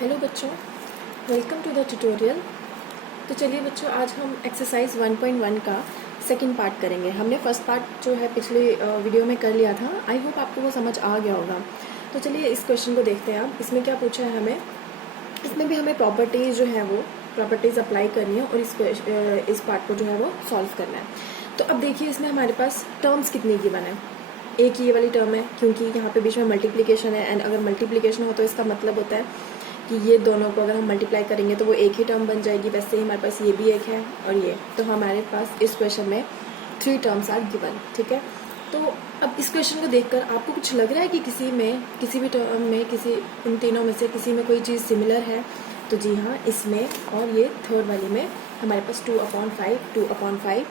Hello बच्चों, welcome to the tutorial. तो चलिए बच्चों, आज हम एक्सरसाइज 1.1 का सेकंड पार्ट करेंगे। हमने फर्स्ट पार्ट जो है पिछले वीडियो में कर लिया था। आई होप आपको वो समझ आ गया होगा। तो चलिए इस क्वेश्चन को देखते हैं। आप इसमें क्या पूछा है हमें, इसमें भी हमें प्रॉपर्टीज़ जो है वो प्रॉपर्टीज़ अप्लाई करनी है और इस पार्ट को जो है वो सॉल्व करना है। तो अब देखिए, इसमें हमारे पास टर्म्स कितनी गिवन है। एक ये वाली टर्म है, क्योंकि यहाँ पे बीच में मल्टीप्लिकेशन है, एंड अगर मल्टीप्लिकेशन हो तो इसका मतलब होता है कि ये दोनों को अगर हम मल्टीप्लाई करेंगे तो वो एक ही टर्म बन जाएगी। वैसे ही हमारे पास ये भी एक है और ये, तो हमारे पास इस क्वेश्चन में 3 टर्म्स आर गिवन। ठीक है, तो अब इस क्वेश्चन को देखकर आपको कुछ लग रहा है कि किसी भी टर्म में इन तीनों में से किसी में कोई चीज़ सिमिलर है? तो जी हाँ, इसमें और ये थर्ड वाली में हमारे पास 2/5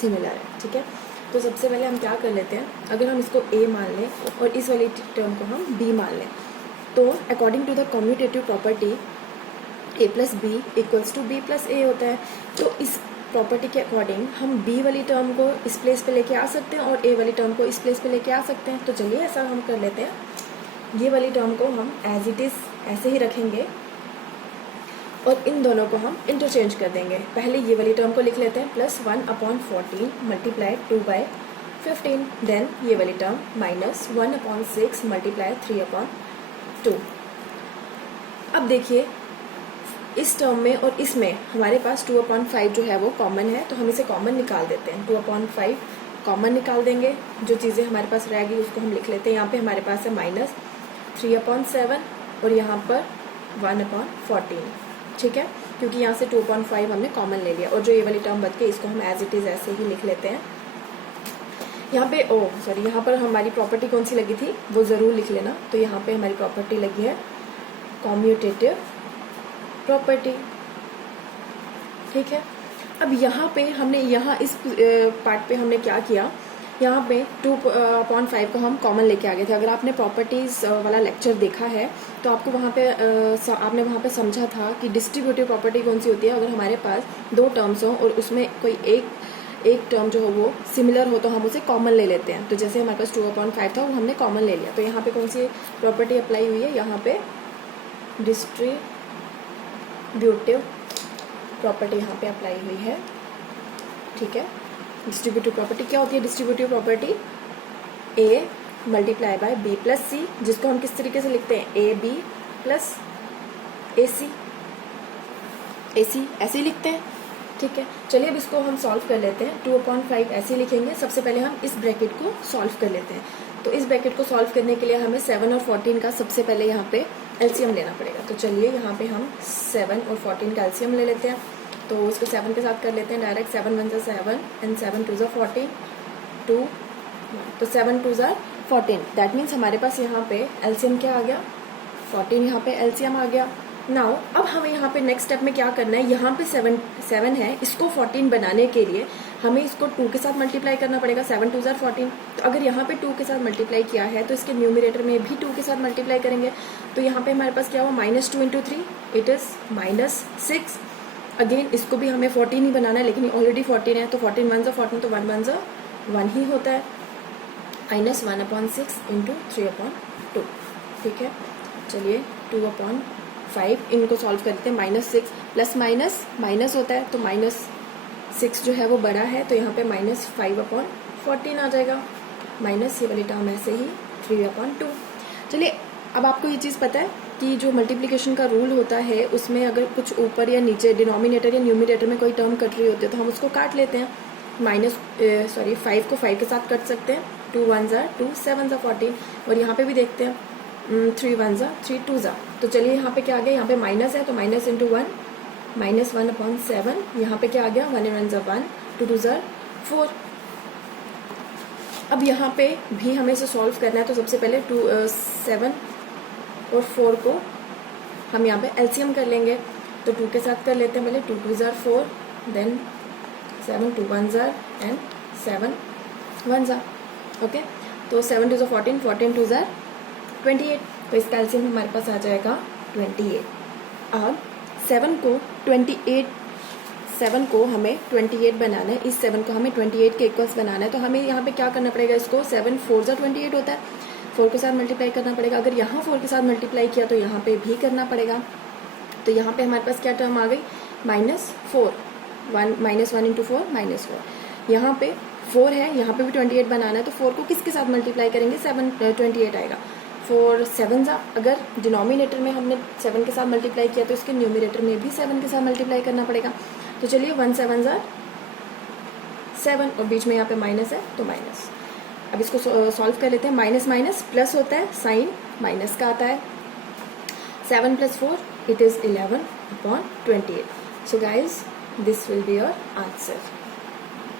सिमिलर है। ठीक है, तो सबसे पहले हम क्या कर लेते हैं, अगर हम इसको a मान लें और इस वाली टर्म को हम b मान लें, तो according to the commutative property a plus B equals to B plus A होता है। तो इस प्रॉपर्टी के अकॉर्डिंग हम b वाली टर्म को इस प्लेस पे लेके आ सकते हैं और a वाली टर्म को इस प्लेस पे लेके आ सकते हैं। तो चलिए ऐसा हम कर लेते हैं। ये वाली टर्म को हम एज इट इज़ ऐसे ही रखेंगे और इन दोनों को हम इंटरचेंज कर देंगे। पहले ये वाली टर्म को लिख लेते हैं, +1/14 मल्टीप्लाई 2/15। देन ये वाली टर्म -1/6 मल्टीप्लाई 3/2। अब देखिए, इस टर्म में और इसमें हमारे पास 2/5 जो है वो कॉमन है, तो हम इसे कॉमन निकाल देते हैं। 2/5 कॉमन निकाल देंगे, जो चीज़ें हमारे पास रह गई उसको हम लिख लेते हैं। यहाँ पे हमारे पास है -3/7 और यहाँ पर 1/14। ठीक है, क्योंकि यहाँ से 2/5 हमने कॉमन ले लिया और जो ये वाली टर्म बच गई इसको हम एज इट इज़ ऐसे ही लिख लेते हैं। यहाँ पे यहाँ पर हमारी प्रॉपर्टी कौन सी लगी थी वो ज़रूर लिख लेना। तो यहाँ पे हमारी प्रॉपर्टी लगी है कम्यूटेटिव प्रॉपर्टी। ठीक है, अब यहाँ पे हमने इस पार्ट पे हमने क्या किया, यहाँ पे 2/5 को हम कॉमन लेके आ गए थे। अगर आपने प्रॉपर्टीज़ वाला लेक्चर देखा है तो आपको आपने वहाँ पे समझा था कि डिस्ट्रीब्यूटिव प्रॉपर्टी कौन सी होती है। अगर हमारे पास 2 टर्म्स हों और उसमें कोई एक टर्म जो हो वो सिमिलर हो तो हम उसे कॉमन ले लेते हैं। तो जैसे हमारे पास 2/5 था वो हमने कॉमन ले लिया, तो यहाँ पे कौन सी प्रॉपर्टी अप्लाई हुई है, यहाँ पे डिस्ट्रीब्यूटिव प्रॉपर्टी यहाँ पे अप्लाई हुई है। ठीक है, डिस्ट्रीब्यूटिव प्रॉपर्टी क्या होती है? Distributive property a multiply by b plus C, जिसको हम किस तरीके से लिखते हैं, ए बी प्लस ए सी ऐसे ही लिखते हैं। ठीक है, चलिए अब इसको हम सॉल्व कर लेते हैं। 2/5 ऐसे लिखेंगे। सबसे पहले हम इस ब्रैकेट को सॉल्व कर लेते हैं। तो इस ब्रैकेट को सॉल्व करने के लिए हमें 7 और 14 का सबसे पहले यहाँ पे एलसीएम लेना पड़ेगा। तो चलिए यहाँ पे हम 7 और 14 का एलसीएम ले लेते हैं। तो इसको 7 के साथ कर लेते हैं डायरेक्ट। 7 1 = 7 एंड 7 2 = 14, 2 तो 7 2 = 14। दैट मीन्स हमारे पास यहाँ पे एलसीएम क्या आ गया, 14 यहाँ पे एलसीएम आ गया। नाउ अब हमें यहाँ पे नेक्स्ट स्टेप में क्या करना है, यहाँ पे 7 है, इसको 14 बनाने के लिए हमें इसको 2 के साथ मल्टीप्लाई करना पड़ेगा। 7 2 = 14। तो अगर यहाँ पे 2 के साथ मल्टीप्लाई किया है तो इसके न्यूमरेटर में भी 2 के साथ मल्टीप्लाई करेंगे। तो यहाँ पे हमारे पास क्या हुआ, -2 × 3 इट इज़ -6। अगेन इसको भी हमें 14 ही बनाना है, लेकिन ऑलरेडी 14 है, तो 14 1 = 14, तो 1 1 = 1 ही होता है। -1/6 × 3/2। ठीक है, चलिए 2/5 इनको सॉल्व करते हैं। -6 प्लस माइनस होता है, तो -6 जो है वो बड़ा है, तो यहाँ पे -5/14 आ जाएगा। माइनस ये वाली टर्म ऐसे ही 3/2। चलिए, अब आपको ये चीज़ पता है कि जो मल्टीप्लिकेशन का रूल होता है उसमें अगर कुछ ऊपर या नीचे डिनोमिनेटर या न्यूमिनेटर में कोई टर्म कट रही होती है तो हम उसको काट लेते हैं। 5 को 5 के साथ कट सकते हैं। 2 1 = 2, 7 = 14। और यहाँ पे भी देखते हैं, 3 1 = 3, 2 = तो चलिए यहाँ पे क्या आ गया, यहाँ पे माइनस है तो माइनस × 1 -1/7। यहाँ पे क्या आ गया, 1 1 = 1, 2 2 = 4। अब यहाँ पे भी हमें इसे सॉल्व करना है, तो सबसे पहले 7 और 4 को हम यहाँ पे एलसीएम कर लेंगे। तो 2 के साथ कर लेते हैं पहले। 2 2 = 4, देन 7 2 1 = एंड 7 1 = ओके। तो 7 2 = 14, 14 2 = 28। तो इसका एलसीएम हमारे पास आ जाएगा 28। अब 7 को हमें 28 बनाना है। इस 7 को हमें 28 के इक्वल्स बनाना है। तो हमें यहाँ पे क्या करना पड़ेगा, इसको 7 4 = 28 होता है। 4 के साथ मल्टीप्लाई करना पड़ेगा। अगर यहाँ 4 के साथ मल्टीप्लाई किया तो यहाँ पे भी करना पड़ेगा। तो यहाँ पे हमारे पास क्या टर्म आ गई, -4, 1 इंटू 4 -4। यहाँ पे 4 है, यहाँ पे भी 28 बनाना है, तो 4 को किसके साथ मल्टीप्लाई करेंगे, 28 आएगा। 4 7 अगर डिनोमिनेटर में हमने 7 के साथ मल्टीप्लाई किया तो इसके न्यूमिनेटर में भी 7 के साथ मल्टीप्लाई करना पड़ेगा। तो चलिए 1 7 7 और बीच में यहाँ पे माइनस है तो माइनस। अब इसको सॉल्व कर लेते हैं। माइनस माइनस प्लस होता है, साइन माइनस का आता है। 7 + 4 it is 11/28. So guys, this will be your answer.